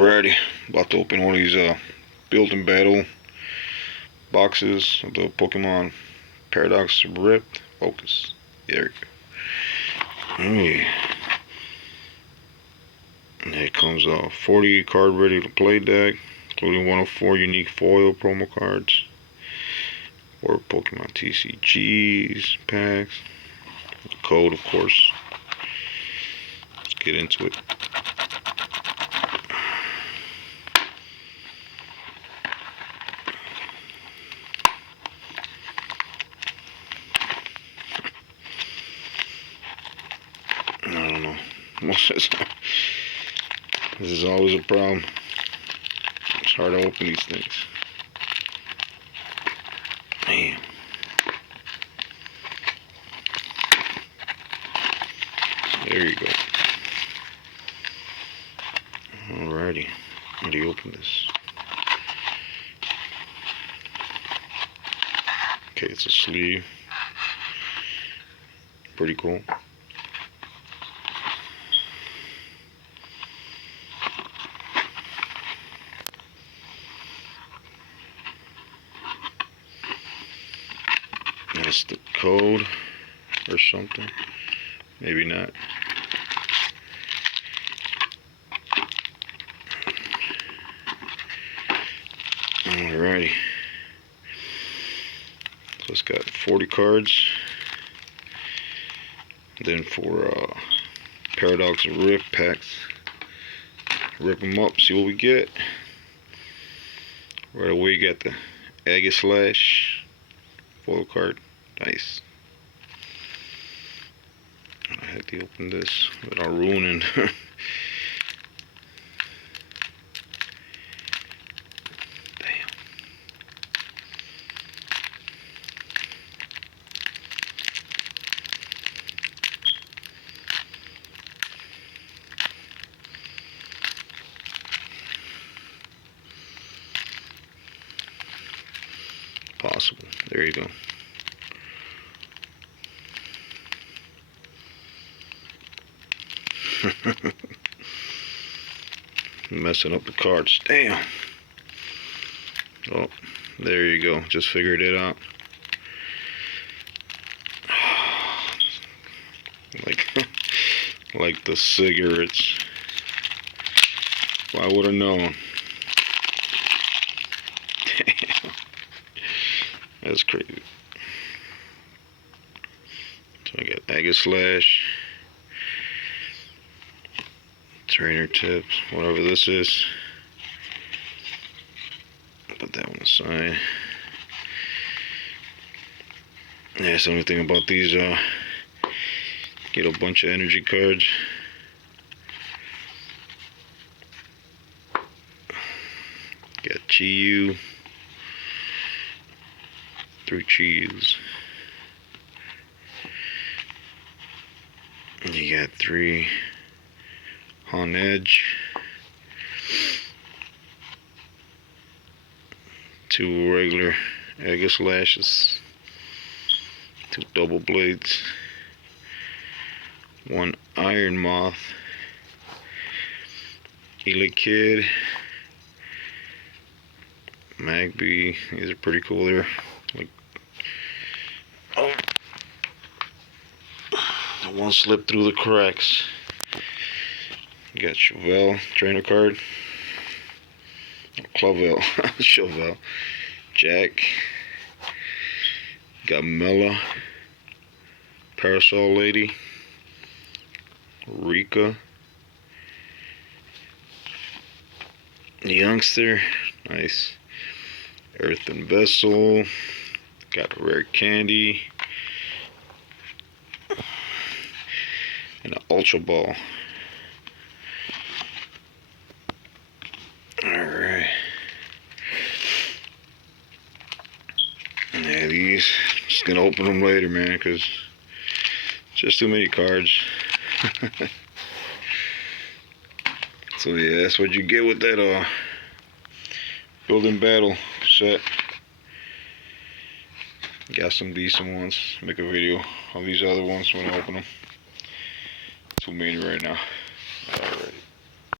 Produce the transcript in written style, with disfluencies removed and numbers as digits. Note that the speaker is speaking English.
Alrighty, about to open one of these build and battle boxes of the Pokemon Paradox Rift. Focus. There we go. Hey. And it comes a 40 card ready to play deck, including 104 unique foil promo cards, 4 Pokemon TCGs packs, code of course. Let's get into it. I don't know. This is always a problem. It's hard to open these things. Man. There you go. Alrighty. How do you open this? Okay, it's a sleeve. Pretty cool. That's the code or something. Maybe not. Alrighty. So it's got 40 cards. Then for Paradox Rift packs. Rip them up, see what we get. Right away you got the Aegislash foil card. Nice. I had to open this without ruining. Damn. Possible. There you go. Messing up the cards. Damn. Oh, there you go. Just figured it out. Like the cigarettes. If I would have known. Damn. That's crazy. So I got Aegislash, trainer tips, whatever this is. Put that one aside. Yeah, that's the only thing about these, get a bunch of energy cards. Got Chi-Yu, 3 Chi-Yus. You got 3 Honedge, 2 regular Aegislashes, 2 double blades, 1 Iron Moth, Elekid, Magby. These are pretty cool there. Like, oh, one slipped through the cracks. You got Chevelle, trainer card. Clavel, Chevelle. Jack. Got Mela. Parasol Lady. Rika. Youngster. Nice. Earthen Vessel. Got a Rare Candy. And an Ultra Ball. Alright. Yeah, these, just gonna open them later, man, because just too many cards. So yeah, that's what you get with that build and battle set. Got some decent ones. Make a video of these other ones when I open them. Too many right now.